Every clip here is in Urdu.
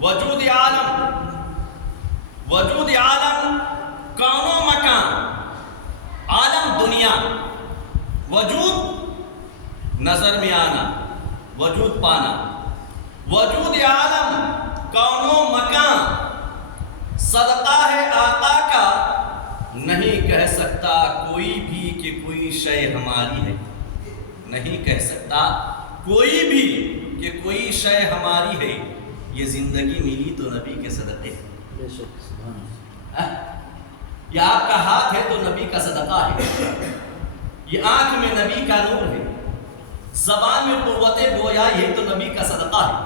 وجود عالم، وجود عالم کون و مکان، عالم دنیا، وجود نظر میں آنا، وجود پانا، وجود عالم کون و مکان صدقہ ہے آقا کا، نہیں کہہ سکتا کوئی بھی کہ کوئی شے ہماری ہے، نہیں کہہ سکتا کوئی بھی کہ کوئی شے ہماری ہے۔ یہ زندگی ملی تو نبی کے صدقے ہے، یہ آپ کا ہاتھ ہے تو نبی کا صدقہ ہے، یہ آنکھ میں نبی کا نور ہے، زبان میں قوت گویا یہ تو نبی کا صدقہ ہے،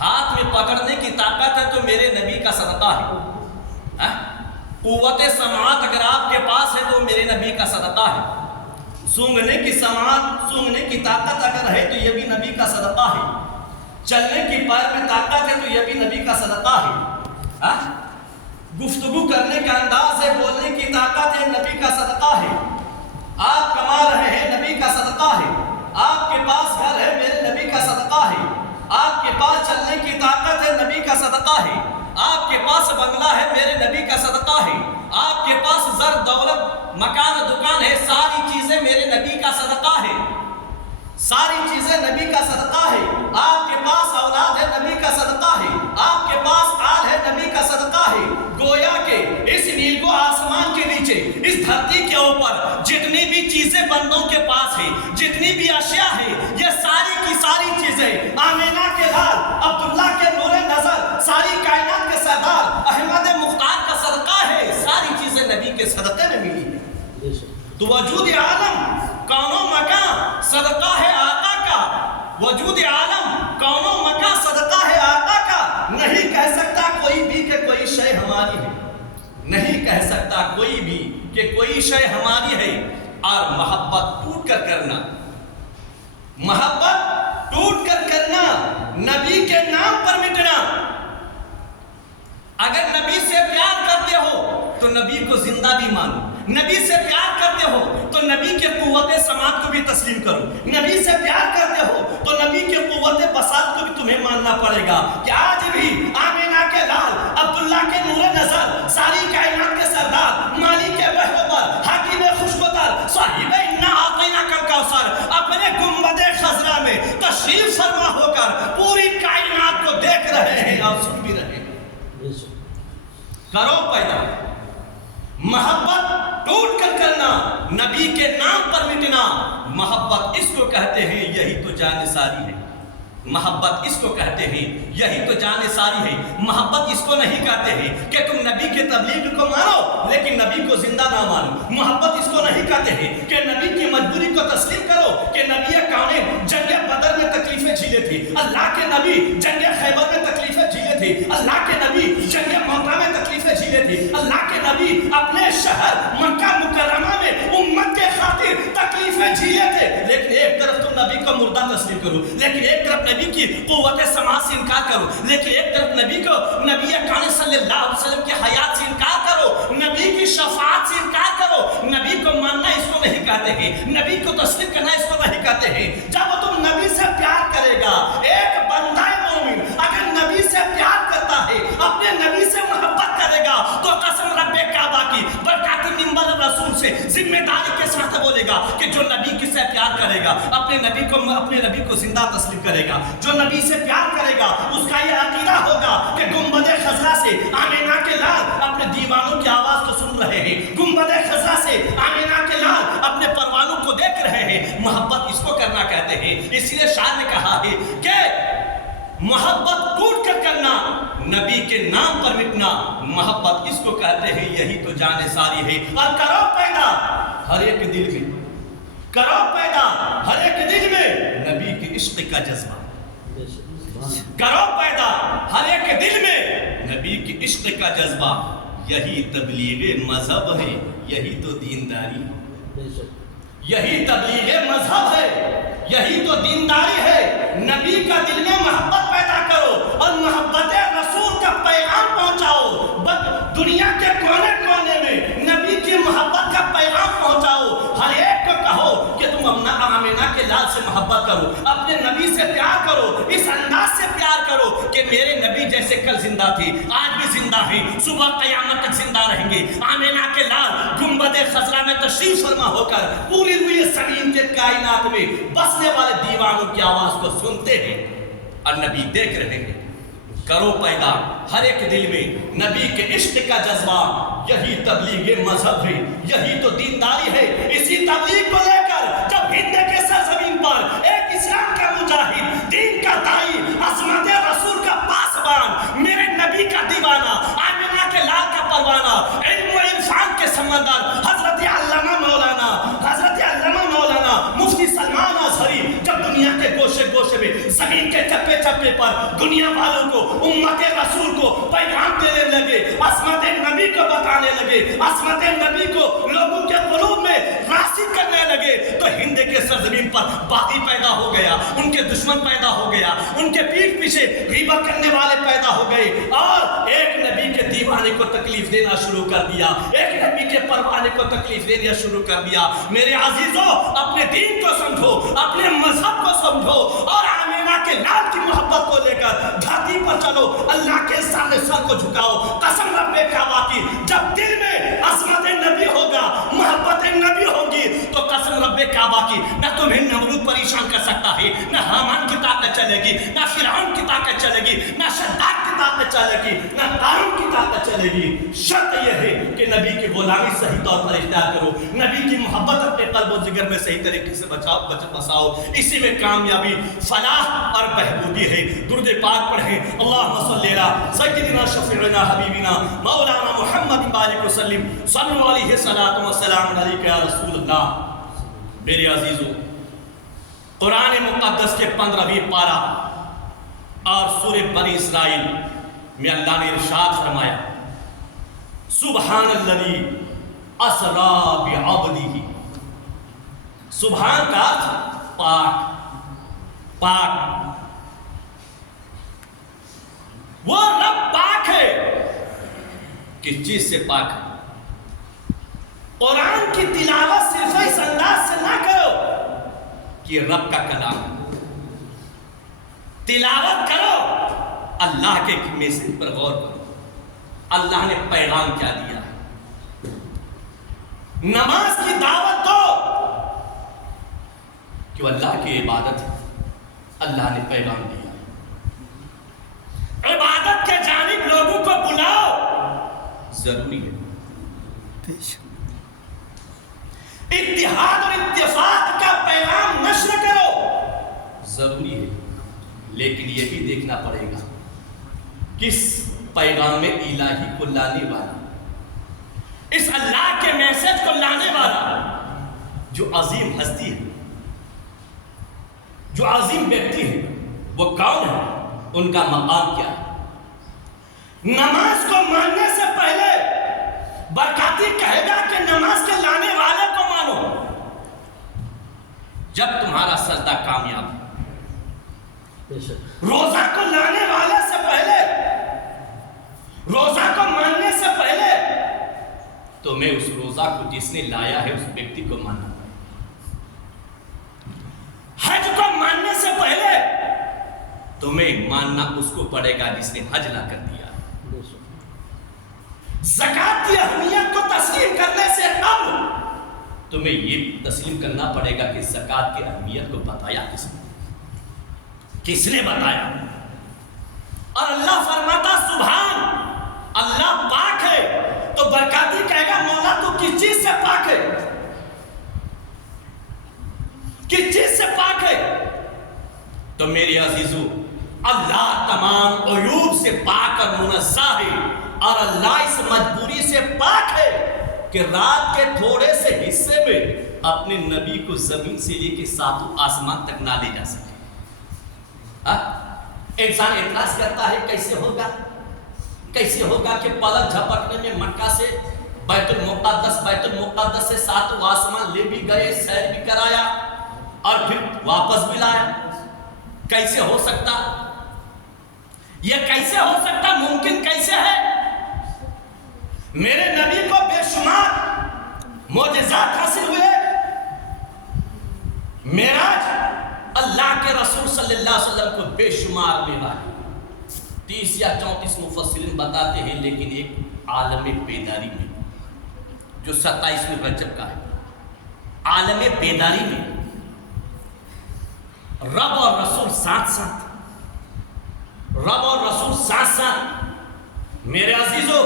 ہاتھ میں پکڑنے کی طاقت ہے تو میرے نبی کا صدقہ ہے، قوت سماعت اگر آپ کے پاس ہے تو میرے نبی کا صدقہ ہے، سونگھنے کی سماعت، سونگھنے کی طاقت اگر ہے تو یہ بھی نبی کا صدقہ ہے، چلنے کی پیر میں طاقت ہے تو یہ بھی نبی کا صدقہ ہے، گفتگو کرنے کا انداز ہے، بولنے کی طاقت ہے، نبی کا صدقہ ہے، آپ کما رہے ہیں نبی کا صدقہ ہے، آپ کے پاس گھر ہے میرے نبی کا صدقہ ہے، آپ کے پاس چلنے کی طاقت ہے نبی کا صدقہ ہے، آپ کے پاس بنگلہ ہے میرے نبی کا صدقہ ہے، آپ کے پاس زر دولت مکان دکان ہے، ساری چیزیں میرے نبی کا صدقہ ہے، ساری چیزیں نبی کا صدقہ ہے، آپ کے پاس اولاد ہے نبی کا صدقہ ہے، آپ کے پاس آل ہے نبی کا صدقہ ہے، گویا کہ اس نیل کو آسمان کے نیچے اس دھرتی کے اوپر جتنی بھی چیزیں بندوں کے پاس ہے، جتنی بھی اشیاء ہے، یہ ساری کی ساری چیزیں آمینہ کے لال عبداللہ کے نور نظر ساری کائنات کے سردار احمد مختار کا صدقہ ہے، ساری چیزیں نبی کے صدقے میں ملی ہے۔ تو وجود عالم کون و مکان صدقہ ہے آقا کا، وجود عالم کون و مکان صدقہ ہے آقا کا، نہیں کہہ سکتا کوئی بھی کہ کوئی شے ہماری ہے، نہیں کہہ سکتا کوئی بھی کہ کوئی شے ہماری ہے، اور محبت ٹوٹ کر کرنا، محبت ٹوٹ کر کرنا، نبی کے نام پر مٹنا، اگر نبی سے پیار کرتے ہو تو نبی کو زندہ بھی مانو، نبی سے پیار کرتے ہو تو نبی کے قوت سماعت کو بھی تسلیم کرو، نبی سے پیار کرتے ہو تو نبی کے قوت بصارت کو بھی تمہیں ماننا پڑے گا کہ آج بھی آمینہ کے لال عبداللہ کے نور نظر ساری کائنات کے سردار مالک بہبر حاکم خوشبتر صاحب انا اعطیناک الکوثر اپنے گنبد خضرا میں تشریف فرما ہو کر پوری کائنات کو دیکھ رہے ہیں اور سن بھی رہے ہیں۔ کرو پیدا محبت ٹوٹ کر کرنا، نبی کے نام پر مٹنا، محبت اس کو کہتے ہیں، یہی تو جان ساری ہے، محبت اس کو کہتے ہیں، یہی تو جان ساری ہے، محبت اس کو نہیں کہتے ہیں کہ تم نبی کے تبلیغ کو مانو لیکن نبی کو زندہ نہ مانو، محبت اس کو نہیں کہتے ہیں کہ نبی کی مجبوری کو تسلیم کرو کہ نبی کون جنگ بدر میں تکلیفیں جھیلے تھے، اللہ کے نبی جنگ خیبر میں تکلیفیں جھیلے تھے، اللہ کے نبی جنگ موتا میں تکلیفیں جھیلے تھے، اللہ کے نبی اپنے شہر مکہ مکرمہ میں امت کے خاطر تکلیفیں جھیلے تھے، لیکن ایک طرف تم نبی کو مردہ تسلیم کرو، لیکن ایک طرف نبی کی قوت سماعت سے انکار کرو، لیکن ایک طرف نبی کو نبی اکرم صلی اللہ علیہ وسلم کی حیات سے انکار کرو، نبی کی شفاعت سے انکار کرو، نبی کو ماننا اس کو نہیں کہتے ہیں، نبی کو تسلیم کرنا اس کو نہیں کہتے ہیں۔ جب تم نبی سے پیار کرے گا، ایک بندہ مومن اگر نبی سے پیار کرتا ہے، اپنے نبی سے محبت کرے گا تو قسم رب کعبہ کی برکات منبر رسول سے ذمہ داری کے ساتھ بولے گا کہ جو نبی کی سے پیار کرے گا اپنے نبی کو زندہ تسلیم کرے گا، جو نبی سے پیار کرے گا اس کا یہ عقیدہ ہوگا کہ گنبد خضرا سے آمینہ کے لال اپنے دیوانوں کی آواز کو سن رہے ہیں، گنبد خضرا سے آمینہ کے لال اپنے پروانوں کو دیکھ رہے ہیں، محبت اس کو کرنا کہتے ہیں۔ اس لیے شاعر نے کہا ہے کہ محبت ٹوٹ کر کرنا، نبی کے نام پر مٹنا، محبت اس کو کہتے ہیں، یہی تو جان ساری ہے۔ اور کرو پیدا ہر ایک دل میں، کرو پیدا ہر ایک دل میں نبی کے عشق کا جذبہ، کرو پیدا ہر ایک دل میں نبی کے عشق کا جذبہ، یہی تبلیغ مذہب ہے، یہی تو دینداری ہے، یہی تبلیغ مذہب ہے، یہی تو دینداری ہے۔ نبی کا دل میں محبت پیدا کرو اور محبت رسول کا پیغام پہنچاؤ، دنیا کے کونے کونے میں نبی کی محبت کا پیغام پہنچاؤ، ہر ایک کو کہو کہ تم آمینہ کے لال سے محبت کرو، اپنے نبی سے پیار کرو، اس انداز سے پیار کرو کہ میرے نبی جیسے کل زندہ تھے، آج بھی زندہ ہیں، صبح قیامت تک زندہ رہیں گے۔ آمینہ کے لال گنبد خضرا میں تشریف فرما ہو کر پوری ہوئی زمین کے کائنات میں بسنے والے دیوانوں کی آواز کو سنتے ہیں اور نبی دیکھ رہے ہیں۔ کرو پیدا ہر ایک دل میں نبی کے عشق کا جذبہ، یہی تبلیغ مذہب ہے، یہی تو دینداری ہے۔ اسی تبلیغ کو لے کر جب ہند کے سرزمین پر ایک اسلام کا مجاہد، دین کا دائی، عظمت رسول کا پاسبان، میرے نبی کا دیوانہ، آمینہ کے لال کا پروانہ، علم و عرفان کے سمندر، حضرت علامہ مولانا مفتی سلمان اظہری جب دنیا کے گوشے گوشے میں زمین کے چپے چپے پر دنیا والوں کو، امت رسول کو پیغام دینے لگے، عظمت نبی کو بتانے لگے، عظمت نبی کو لوگوں کے قلوب میں راسخ کرنے لگے، تو ہند کے سرزمین پر باغی پیدا ہو گیا، ان کے دشمن پیدا ہو گیا، ان کے پیٹھ پیچھے غیبت کرنے والے پیدا ہو گئے، اور ایک نبی کے دیوانے کو تکلیف دینا شروع کر دیا، ایک نبی کے پروانے کو تکلیف دینا شروع کر دیا۔ میرے عزیزوں، اپنے دین کو سمجھو، اپنے مذہب کو سمجھو، اور آمینہ کے لال کی محبت کو لے کر دھرتی پر چلو، اللہ کے سامنے سر کو جھکاؤ۔ قسم رب کعبہ کی، جب دل میں عظمت نبی ہوگا، محبت نبی ہوگی، تو قسم رب کعبہ کی، نہ تمہیں نمرود پریشان کر سکتا ہے، نہ حامان کی طاقت چلے گی، نہ فرعون کی طاقت چلے گی، نہ شداد کی طاقت چلے گی، نہ قارون کی طاقت چلے گی۔ شرط یہ ہے کہ نبی کی غلامی صحیح طور پر اختیار کرو، نبی کی محبت اپنے قلب و جگر میں صحیح طریقے سے بساؤ، اسی میں کامیابی، فلاح اور بہبودی ہے۔ درود پاک پڑھیں، اللہم صلی علی سیدنا شفیعنا حبیبنا مولانا محمد بارک وسلم، صلو علیہ الصلاۃ والسلام علیک یا رسول اللہ۔ میرے عزیزو، قرآن مقدس کے 15ویں پارہ اور سورہ بنی اسرائیل میں اللہ نے ارشاد فرمایا، سبحان الذی اسری بعبدہ۔ سبحان کا پاک، پاک، وہ رب پاک ہے، کس چیز سے پاک ہے؟ قرآن کی تلاوت صرف اس انداز سے نہ کرو کہ رب کا کلام، تلاوت کرو اللہ کے میسج پر غور کرو، اللہ نے پیغام کیا دیا ہے۔ نماز کی دعوت دو کہ اللہ کی عبادت ہے، اللہ نے پیغام دیا۔ عبادت کے جانب لوگوں کو بلاؤ، ضروری ہے۔ اتحاد اور اتفاق کا پیغام نشر کرو، ضروری ہے، لیکن یہ بھی دیکھنا پڑے گا کس پیغام الہی کو لانے والا، اس اللہ کے میسج کو لانے والا جو عظیم ہستی ہے، جو عظیم ویکتی ہے، وہ کون ہے، ان کا مقام کیا ہے۔ نماز کو ماننے سے پہلے برکاتی کہے گا کہ نماز کے لانے والے کو مانو۔ جب تمہارا سجدہ کامیاب ہے، روزہ کو لانے والے سے پہلے، روزہ کو ماننے سے پہلے تو میں اس روزہ کو جس نے لایا ہے اس ویکتی کو ماننا۔ حج کو ماننے سے پہلے تمہیں ماننا اس کو پڑے گا جس نے حج لا کر دیا۔ زکوٰۃ کی اہمیت کو تسلیم کرنے سے قبل تمہیں یہ تسلیم کرنا پڑے گا کہ زکوٰۃ کی اہمیت کو بتایا کس نے بتایا۔ اور اللہ فرماتا سبحان، اللہ پاک ہے، تو برکاتی کہے گا مولا تو کس چیز سے پاک ہے، کس چیز سے پاک ہے؟ تو میرے عزیزو، اللہ تمام عیوب سے پاک اور منزہ ہے، اور اللہ اس مجبوری سے پاک ہے کہ رات کے تھوڑے سے حصے میں اپنے نبی کو زمین سے لے کے ساتوں آسمان تک نہ لے جا سکے۔ انسان اعتراض کرتا ہے کیسے ہوگا کہ پلک جھپکنے میں مکہ سے بیت المقدس سے ساتوں آسمان لے بھی گئے، سیر بھی کرایا اور پھر واپس بھی لایا۔ کیسے ہو سکتا؟ یہ کیسے ہو سکتا؟ ممکن کیسے ہے؟ میرے نبی کو بے شمار معجزات حاصل ہوئے، معراج اللہ کے رسول صلی اللہ علیہ وسلم کو بے شمار معراج، 30 یا 34 مفسرین بتاتے ہیں، لیکن ایک عالم بیداری میں جو 27ویں رجب کا ہے، عالم بیداری میں رب اور رسول ساتھ ساتھ، رب اور رسول ساتھ ساتھ۔ میرے عزیزو،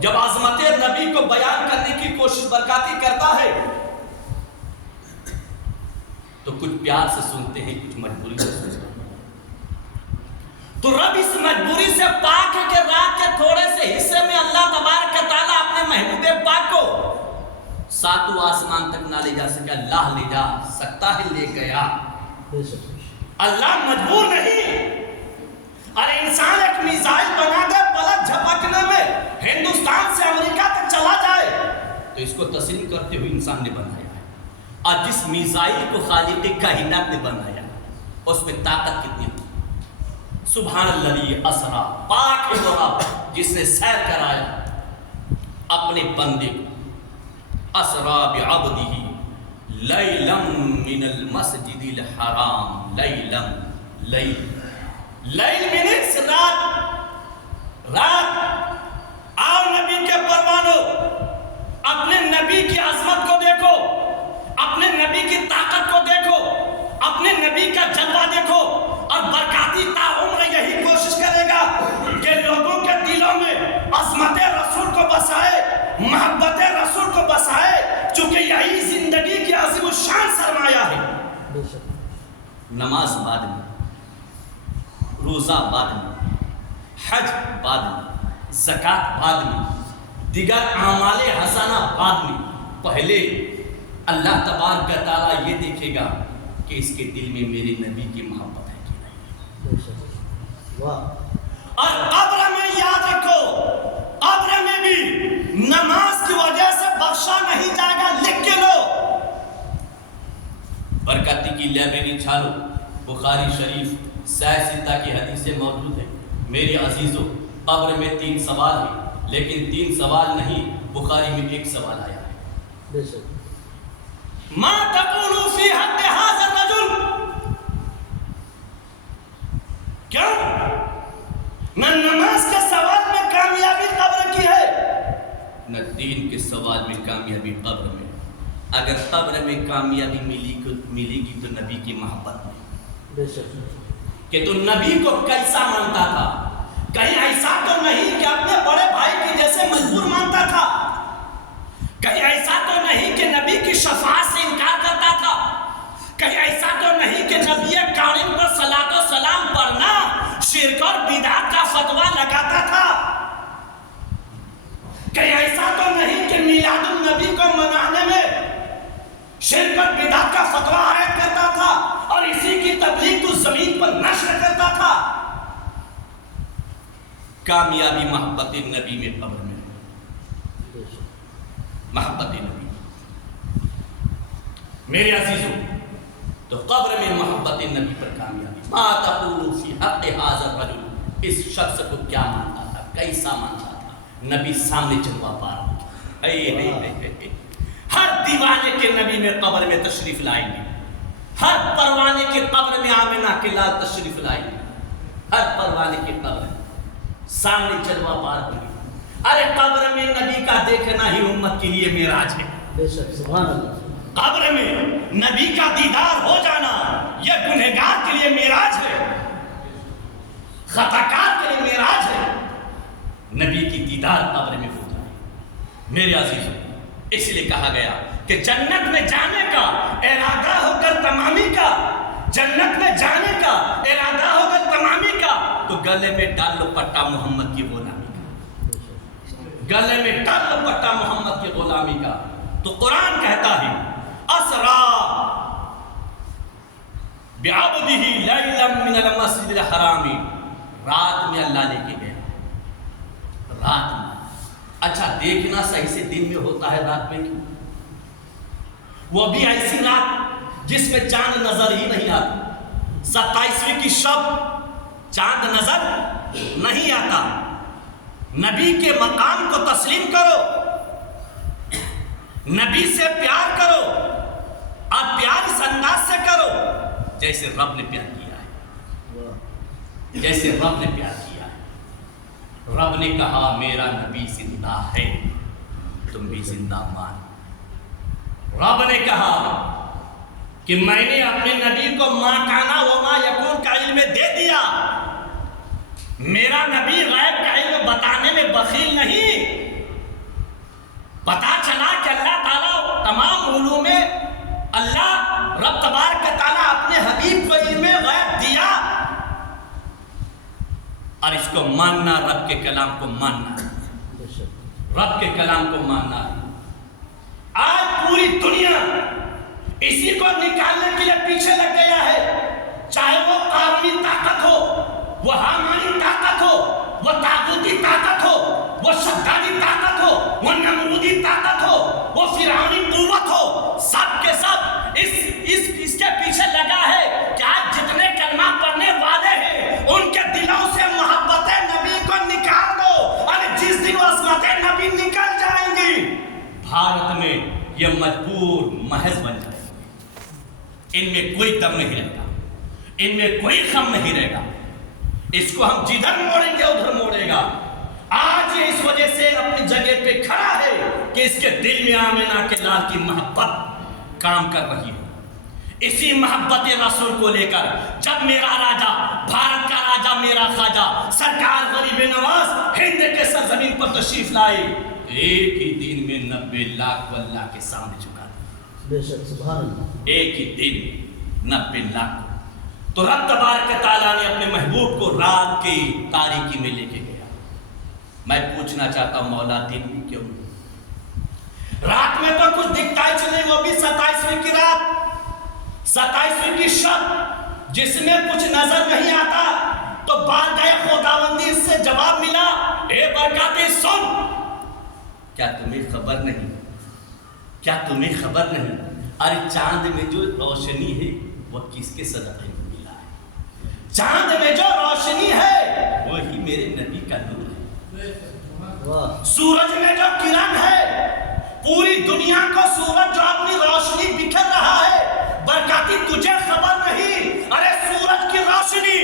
جب عظمت نبی کو بیان کرنے کی کوشش برکاتی کرتا ہے تو کچھ پیار سے سنتے ہیں، کچھ مجبوری سے سنتے ہیں۔ تو رب اس مجبوری سے پاک ہے کہ رات کے تھوڑے سے حصے میں اللہ تبارک و تعالیٰ اپنے محبوب پاک کو 7واں آسمان تک نہ لے جا سکا، اللہ لے جا سکتا ہے، لے گیا۔ اللہ مجبور نہیں۔ اور انسان ایک میزائل بنا دے پلک جھپکنے میں ہندوستان سے امریکہ تک چلا جائے تو اس کو تسلیم کرتے ہوئے انسان نے بنایا ہے۔ اور جس میزائل کو خالق کائنات نے بنایا اس میں طاقت کتنی ہے؟ سبحان اللہ اسرا، پاک ہے وہ رب جس نے سیر کرایا اپنے بندے کو، اسرا بعبدہ لیلا من المسجد الحرام، لیلا لیل، لیل مینس رات، رات۔ آؤ نبی کے پروانوں، اپنے نبی کی عظمت کو دیکھو، اپنے نبی کی طاقت کو دیکھو، اپنے نبی کا جلوہ دیکھو، اور برکاتی تعاون یہی کوشش کرے گا کہ لوگوں کے دلوں میں عظمت رسول کو بسائے، محبت رسول کو بسائے، چونکہ یہی زندگی کی عظیم الشان سرمایہ ہے۔ نماز بعد میں، روزہ بعد میں، حج بعد میں، زکوٰۃ بعد میں، دیگر اعمال حسنہ بعد میں، پہلے اللہ تبارک و تعالیٰ یہ دیکھے گا کہ اس کے دل میں میرے نبی کی محبت ہے کہ نہیں۔ اور قبر میں یاد رکھو، قبر میں بھی نماز کی وجہ سے بخشا نہیں جائے گا، لکھ کے لو۔ برکاتی کی لائبریری چھالو، بخاری شریف صحیح ستہ کی حدیثیں موجود ہیں۔ میرے عزیزوں، قبر میں 3 سوال ہیں، لیکن 3 سوال نہیں، بخاری میں 1 سوال آیا ہے۔ ما تقول فی حق هذا الرجل، کیوں؟ نہ نماز کے سوال میں کامیابی قبر کی ہے، نہ دین کے سوال میں کامیابی قبر میں۔ اگر قبر میں کامیابی ملے گی تو نبی کی محبت میں، کہ تو نبی کو کیسا مانتا تھا؟ کہیں ایسا تو نہیں کہ اپنے بڑے بھائی کی جیسے مجبور مانتا تھا، کہیں ایسا تو نہیں کہ نبی کی شفاعت سے انکار کرتا تھا، کہیں ایسا تو نہیں کہ نبی کریم پر صلاۃ و سلام پڑھنا شرک اور بدعت کا فتویٰ لگاتا تھا، کہیں ایسا تو نہیں کہ میلاد النبی کو منانے میں شرک اور بدعت کا فتویٰ عائد کرتا تھا اور اسی کی تبلیغ تو زمین پر نشر کرتا تھا۔ کامیابی محبت نبی میں، قبر میں محبت نبی۔ میرے عزیزوں، تو قبر میں محبت نبی پر کامیابی۔ ما تقول فی حق هذا الرجل، اس شخص کو کیا مانتا تھا، کیسا مانتا تھا؟ نبی سامنے چلوا پا رہا۔ ہر دیوانے کے نبی میں قبر میں تشریف لائیں گے، ہر پروانے کے قبر میں آمنہ کے لال تشریف لائیں گے، ہر پروانے کے قبر میں سامنے چلوا پار ہوگی۔ ارے قبر میں نبی کا دیکھنا ہی امت کے لیے معراج ہے۔ سبحان اللہ۔ قبر میں نبی کا دیدار ہو جانا یہ گنہگار کے لیے معراج ہے، خطاکار کے لیے معراج ہے۔ نبی کی دیدار قبر میں ہوتا ہے۔ میرے عزیزوں، اس لیے کہا گیا کہ جنت میں جانے کا ارادہ ہو کر تمامی کا، جنت میں جانے کا ارادہ ہو کر تمامی کا، تو گلے میں ڈال لو پٹا محمد کی غلامی کا، گلے میں ڈال لو پٹا محمد کی غلامی کا۔ تو قرآن کہتا ہے اسرا بعبدہ لیلا من المسجد الحرام، رات میں اللہ لے کے گیا، رات میں۔ اچھا دیکھنا صحیح سے دن میں ہوتا ہے، رات میں کیوں؟ وہ بھی ایسی رات جس میں چاند نظر ہی نہیں آتا، 27ویں کی شب چاند نظر نہیں آتا۔ نبی کے مقام کو تسلیم کرو، نبی سے پیار کرو، اور پیار اس انداز سے کرو جیسے رب نے پیار کیا ہے، جیسے رب نے پیار کیا ہے۔ رب نے کہا میرا نبی زندہ ہے، تم بھی زندہ مان۔ رب نے کہا کہ میں نے اپنے نبی کو ما کانا وما یکون کا علم دے دیا۔ میرا نبی غیب کا علم بتانے میں بخیل نہیں۔ پتا چلا کہ اللہ تعالیٰ تمام علوم اللہ رب تبارک تعالیٰ اپنے حبیب کو علم غیب دیا، اور اس کو ماننا، رب کے کلام کو ماننا، رب کے کلام کو ماننا۔ آج پوری دنیا اسی کو نکالنے کے لیے پیچھے لگ گیا ہے، چاہے وہ قانونی طاقت ہو، وہ حامانی طاقت ہو، وہ طاغوتی طاقت ہو، وہ شدادی طاقت ہو، وہ نمرودی طاقت ہو، وہ فرعونی قوت ہو، سب کے سب اس کے پیچھے لگا ہے کہ آج جتنے کلمہ پڑھنے والے ہیں ان کے دلوں سے محبت نبی کو نکال دو، اور جس دن عظمت نبی نکل جائیں گی، بھارت میں یہ مجبور محض بن جائے گی۔ ان میں کوئی دم نہیں رہے گا، ان میں کوئی خم نہیں رہے گا۔ اس کو ہم جدھر موڑیں گے ادھر موڑے گا۔ آج یہ اس وجہ سے اپنی جگہ پہ کھڑا ہے کہ اس کے دل میں آمنہ کے لال کی محبت کام کر رہی ہے۔ اسی محبت رسول کو لے کر جب میرا راجہ، بھارت کا راجہ، میرا خواجہ سرکار غریب نواز ہند کے سرزمین پر تشریف لائے، ایک ہی دن میں 90 لاکھ کو اللہ کے سامنے جھکا دیا۔ بے شک سبحان اللہ۔ ایک ہی دن 90 لاکھ۔ تو رب تبارک تعالیٰ نے اپنے محبوب کو رات کی تاریکی میں لے کے گیا۔ میں پوچھنا چاہتا ہوں مولا دن بھی کیوں؟ رات میں تو کچھ دکھتا ہی چلے، وہ بھی 27ویں کی رات، 27ویں کی شب، جس میں کچھ نظر نہیں آتا۔ تو بارگاہ خداوندی سے جواب ملا، اے برکاتے سن، کیا تمہیں خبر نہیں؟ کیا تمہیں خبر نہیں؟ ارے چاند میں جو روشنی ہے وہ کس کے صدقے میں ملا ہے؟ چاند میں جو روشنی ہے وہی میرے نبی کا نور ہے۔ سورج میں جو کرن ہے، پوری دنیا کو سورج جو اپنی روشنی بکھر رہا ہے، برکاتی تجھے خبر نہیں؟ ارے سورج کی روشنی،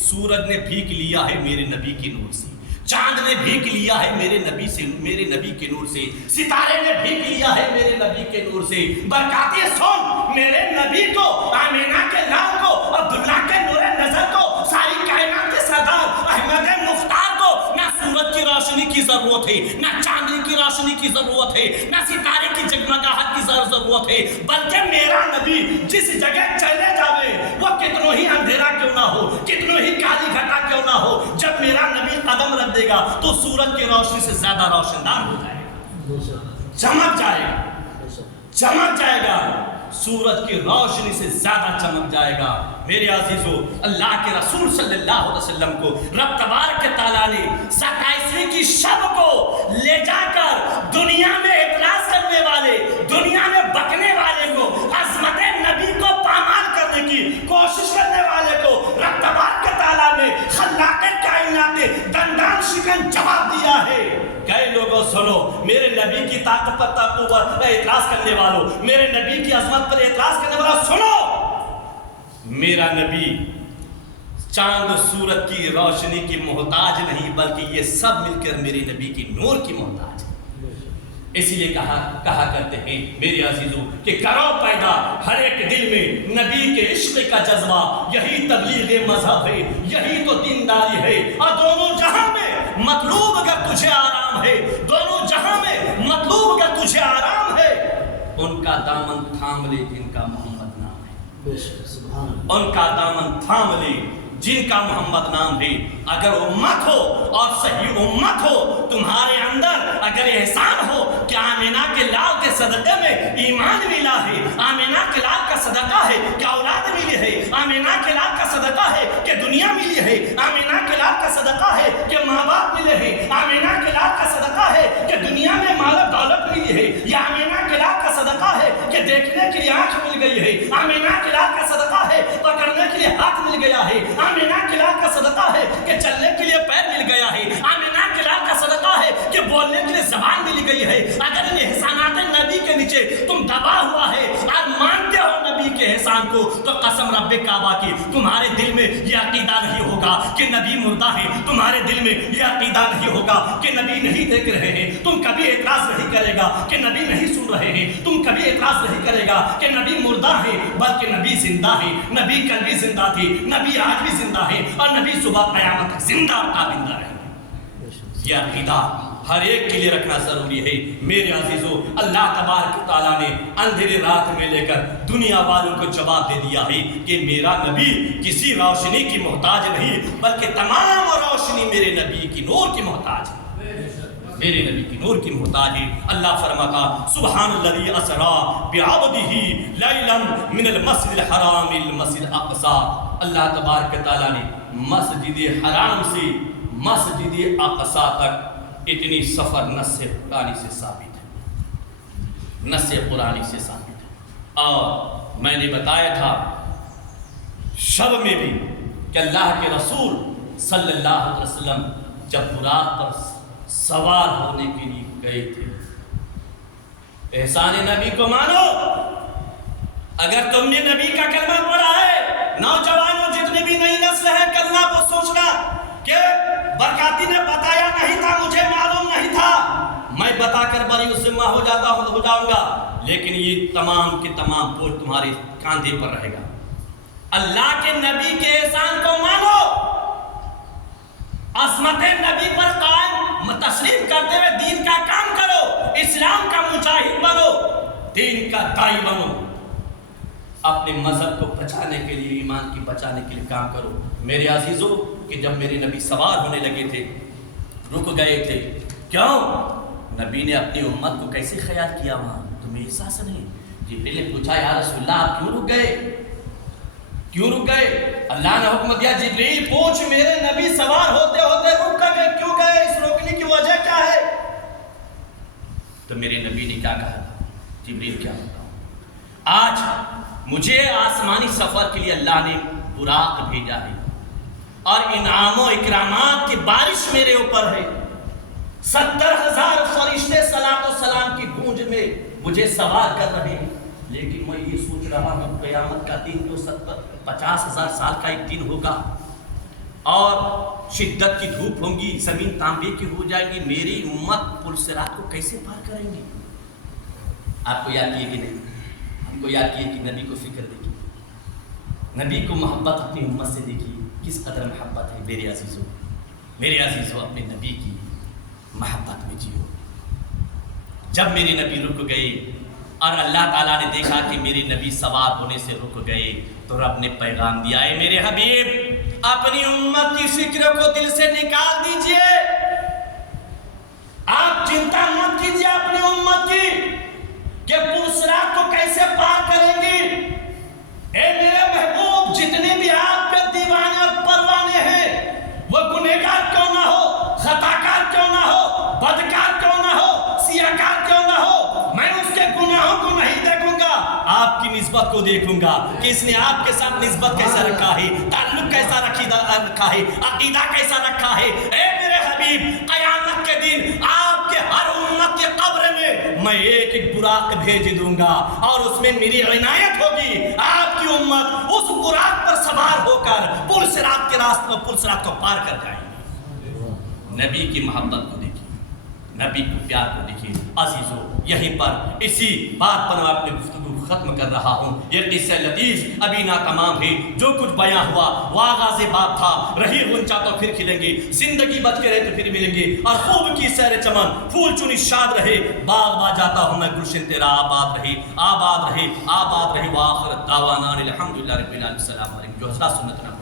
سورج نے بھیگ لیا ہے میرے نبی کی نور سے، چاند نے بھیگ لیا ہے میرے نبی سے، میرے نبی کے نور سے، ستارے نے بھیگ لیا ہے میرے نبی کے نور سے۔ برکاتی سن، میرے نبی کو، آمینہ کے لال کو، عبداللہ کے نور نظر کو، ساری کائنات کے سردار احمد مختار کو نہ سورج کی روشنی کی ضرورت ہے، نہ چاندنی کی روشنی کی ضرورت ہے، نہ ستارے کی جگمگاہٹ کی ضرورت ہے، بلکہ میرا نبی جس جگہ چلے جاوے، وہ کتنوں ہی اندھیرا کیوں نہ ہو، کتنوں ہی کالی گھٹا کیوں نہ ہو، جب میرا نبی قدم رکھ دے گا تو سورج کی روشنی سے زیادہ روشندار ہو جائے گا، چمک جائے گا، چمک جائے گا، سورج کی روشنی سے زیادہ چمک جائے گا۔ میرے عزیزو، اللہ کے رسول صلی اللہ علیہ وسلم کو رب تبارک تعالیٰ نے 27ویں کی شب کو لے جا کر دنیا میں اعتراض کرنے والے، دنیا میں بکنے والے کو، عظمت نبی کو پامال کرنے کی کوشش کرنے والے کو رب تبارک تعالیٰ نے خلاق کائنات نے دندان شکن جواب دیا ہے۔ کئی لوگوں سنو، میرے نبی کی طاقت پر اعتراض کرنے والوں، میرے نبی کی عظمت پر اعتراض کرنے والا سنو، میرا نبی چاند و سورج کی روشنی کی محتاج نہیں، بلکہ یہ سب مل کر میرے نبی کی نور کی محتاج ہے۔ اسی لیے کہا کرتے ہیں میرے عزیزو کہ کرو پیدا ہر ایک دل میں نبی کے عشق کا جذبہ، یہی تبلیغ مذہب ہے، یہی تو دینداری ہے۔ اور دونوں جہاں میں مطلوب اگر تجھے آرام ہے، دونوں جہاں میں مطلوب اگر تجھے آرام ہے، ان کا دامن تھام لے جن کا محمد نام ہے، ان کا دامن تھام لے جن کا محمد نام ہے۔ اگر امت ہو اور صحیح امت ہو، تمہارے اندر اگر احسان ہو کہ آمینہ کے لال کے صدقے میں ایمان ملا ہے، آمینہ کے لال کا صدقہ ہے کہ اولاد ملی ہے، آمینہ کے لال کا صدقہ ہے کہ دنیا ملی ہے، آمینہ کے لال کا صدقہ ہے کہ ماں باپ ملے ہیں، آمینہ کے لال کا صدقہ ہے کہ دنیا میں مال و دولت ملی ہے، یا آمینہ کے لال کا صدقہ ہے کہ دیکھنے کے لیے آنکھ مل گئی ہے، آمینہ کے لال کا صدقہ ہے پکڑنے کے لیے ہاتھ مل گیا ہے، آمینہ کے لال کا صدقہ ہے کہ چلنے کے لیے پیر مل گیا ہے، آمینہ کے لال کا صدقہ ہے کہ بولنے کے لیے زبان مل گئی ہے۔ اگر ان احسانات نبی کے نیچے تم دبا ہوا ہے اور مانتے ہو نبی کے احسان کو تو قسم رب کعبہ کی تمہارے دل میں یہ عقیدہ نہیں ہوگا کہ نبی مردہ ہے، تمہارے دل میں یہ عقیدہ نہیں ہوگا کہ نبی نہیں دیکھ رہے ہیں، تم کبھی اعتراض نہیں کرے گا کہ نبی نہیں سن رہے ہیں، تم کبھی اعتراض نہیں کرے گا کہ نبی مردہ ہے، بلکہ نبی زندہ ہے، نبی کل بھی زندہ تھے، نبی آج بھی زندہ ہے، اور نبی صبح قیامت تک زندہ کابندہ رہے گا۔ یہ عقیدہ ہر ایک کے لیے رکھنا ضروری ہے۔ میرے عزیزو، اللہ تبارک و تعالیٰ نے اندھیرے رات میں لے کر دنیا والوں کو جواب دے دیا ہے کہ میرا نبی کسی روشنی کی محتاج نہیں، بلکہ تمام روشنی میرے نبی کی نور کی محتاج ہے، میرے نبی کی نور کی محتاج ہے۔ اللہ فرماتا سبحان الذی اسری بعبدہ لیلا من المسجد الحرام الى المسجد الاقصی۔ اللہ تبارک و تعالیٰ نے مسجد حرام سے مسجد اقصی تک اتنی سفر نص قرآنی سے ثابت ہے، نص قرآنی سے ثابت ہے۔ اور میں نے بتایا تھا شب میں بھی کہ اللہ کے رسول صلی اللہ علیہ وسلم جب براق پر سوار ہونے کے لیے گئے تھے، احسان نبی کو مانو۔ اگر تم نے نبی کا کلمہ پڑھا ہے، نوجوانوں جتنے بھی نئی نسل ہے کلمہ کو سوچنا کہ برکاتی نے بتایا نہیں تھا، مجھے معلوم نہیں تھا، میں بتا کر بری ذمہ ہو جاؤں گا، لیکن یہ تمام کے تمام بوجھ تمہارے کاندھے پر رہے گا۔ اللہ کے نبی کے احسان کو مانو، عظمت نبی پر قائم تسلیم کرتے ہوئے دین کا کام کرو، اسلام کا مجاہد بنو، دین کا داعی بنو، اپنے مذہب کو بچانے کے لیے، ایمان کی بچانے کے لیے کام کرو۔ میرے عزیزو، کہ جب میرے نبی سوار ہونے لگے تھے، رک گئے تھے، کیوں؟ نبی نے اپنی امت کو کیسے خیال کیا وہاں؟ تمہیں احساس نہیں؟ جبریل نے پوچھا یا رسول اللہ آپ کیوں رک گئے؟ کیوں رک گئے؟ اللہ نے حکم دیا جبریل پوچھ، میرے نبی سوار ہوتے ہوتے رک گئے، کیوں گئے؟ اس روکنے کی وجہ کیا ہے؟ تو میرے نبی نے کیا کہا تھا؟ جبریل کیا بتاؤں؟ آج مجھے آسمانی سفر کے لیے اللہ نے براق بھیجا ہے، اور انعام و اکرامات کی بارش میرے اوپر ہے، 70,000 فرشتے صلاۃ و سلام کی گونج میں مجھے سوار کر رہے ہیں، لیکن میں یہ سوچ رہا ہوں قیامت کا دن جو 50,000 سال کا ایک دن ہوگا، اور شدت کی دھوپ ہوں گی، زمین تانبے کی ہو جائے گی، میری امت پل صراط کو کیسے پار کریں گے؟ آپ کو یاد کیے کہ نہیں؟ ہم کو یاد کیے کہ نبی کو فکر دیکھیے، نبی کو محبت اپنی امت سے دیکھیے، کس قدر محبت ہے۔ میرے عزیزوں، میرے عزیزوں، اپنے نبی کی محبت میں جیو۔ جب میرے نبی رک گئے اور اللہ تعالیٰ نے دیکھا کہ میرے نبی سوار ہونے سے رک گئے، تو رب نے پیغام دیا ہے میرے حبیب اپنی امت کی فکر کو دل سے نکال دیجئے، آپ چنتا مت کیجئے اپنی امت کی کہ پل صراط کو کیسے پار کریں گی۔ اے میرے محبوب، جتنے بھی آپ کے دیوانے اور پروانے ہیں، وہ گنہگار کیوں نہ ہو، خطاکار کیوں نہ ہو، بدکار کیوں نہ ہو، سیاکار کیوں نہ ہو، میں اس کے گناہوں کو نہیں دیکھوں گا، آپ کی نسبت کو دیکھوں گا کہ اس نے آپ کے ساتھ نسبت کیسا رکھا ہے، تعلق کیسا رکھا ہے، عقیدہ کیسا رکھا ہے۔ اے میرے حبیب، قیامت کے دن آپ کے ہر امت کے قبر میں ایک ایک براق بھیج دوں گا، اور اس میں میری عنایت ہوگی، آپ کی امت اس براق پر سوار ہو کر پل صراط کے راستے پل صراط کو پار کر جائیں گے۔ نبی کی محبت کو دیکھیے، نبی کو پیار کو دیکھیے۔ عزیزو، یہیں پر اسی بات پر میں اپنی گفتگو ختم کر رہا ہوں۔ یہ قصہ لطیف ابھی ناتمام ہے، جو کچھ بیان ہوا وہ آغاز باب تھا، رہی غنچہ تو پھر کھلیں گے، زندگی بچ کے رہے تو پھر ملیں گے، اور خوب کی سیر چمن پھول چنی شاد رہے، باغ با جاتا ہوں میں گلشن تیرا آباد رہے، آباد رہے، آباد رہے۔ وآخر دعوانا الحمدللہ رب العالمین، السلام علیکم۔ جو حضرات سنت نہ